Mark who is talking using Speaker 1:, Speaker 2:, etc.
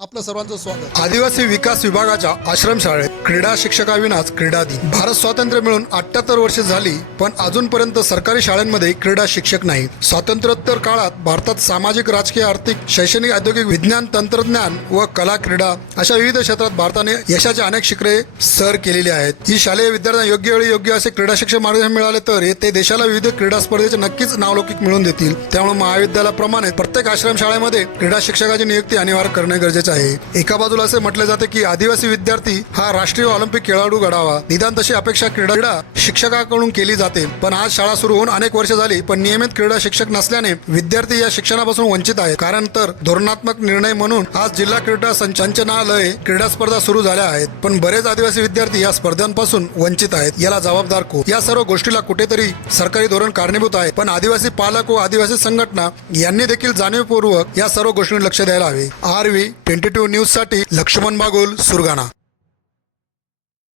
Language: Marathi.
Speaker 1: आपलं सर्वांचं स्वागत. आदिवासी विकास विभागाच्या आश्रमशाळेत क्रीडा शिक्षकाविनाच क्रीडा दिन. भारत स्वातंत्र्य मिळून अठ्याहत्तर वर्षे झाली पण अजूनपर्यंत सरकारी शाळांमध्ये क्रीडा शिक्षक नाही. स्वातंत्र्योत्तर काळात भारतात सामाजिक राजकीय आर्थिक शैक्षणिक औद्योगिक विज्ञान तंत्रज्ञान व कला क्रीडा अशा विविध क्षेत्रात भारताने यशाचे अनेक शिखरे सर केलेली आहेत. ही शालेय विद्यार्थ्यांना योग्य वेळी योग्य असे क्रीडा शिक्षक मार्गदर्शन मिळाले तर ते देशाला विविध क्रीडा स्पर्धेचे नक्कीच नावलौकिक मिळवून देतील. त्यामुळे महाविद्यालयाप्रमाणे प्रत्येक आश्रम शाळेमध्ये क्रीडा शिक्षकाची नियुक्ती अनिवार्य करणे गरजेचे आहे. एका बाजूला असे म्हटले जाते की आदिवासी विद्यार्थी हा राष्ट्रीय ऑलिम्पिक खेळाडू घडावा. निदान तशी अपेक्षा क्रीडा शिक्षकाकडून केली जाते. पण आज शाळा सुरू होऊन अनेक वर्ष झाली पण नियमित क्रीडा शिक्षक नसल्याने विद्यार्थी या शिक्षणापासून वंचित आहेत. कारण तर धोरणात्मक निर्णय म्हणून आज जिल्हा क्रीडा संचालनालय क्रीडा स्पर्धा सुरू झाल्या आहेत. पण बरेच आदिवासी विद्यार्थी या स्पर्धांपासून वंचित आहेत. याला जबाबदार को या सर्व गोष्टीला कुठेतरी सरकारी धोरण कारणीभूत आहे. पण आदिवासी पालक व आदिवासी संघटना यांनी देखील जाणीवपूर्वक या सर्व गोष्टींवर लक्ष द्यायला हवे. आर व्ही ट्वेंटी टू न्यूजसाठी लक्ष्मण बागोल सुरगाणा.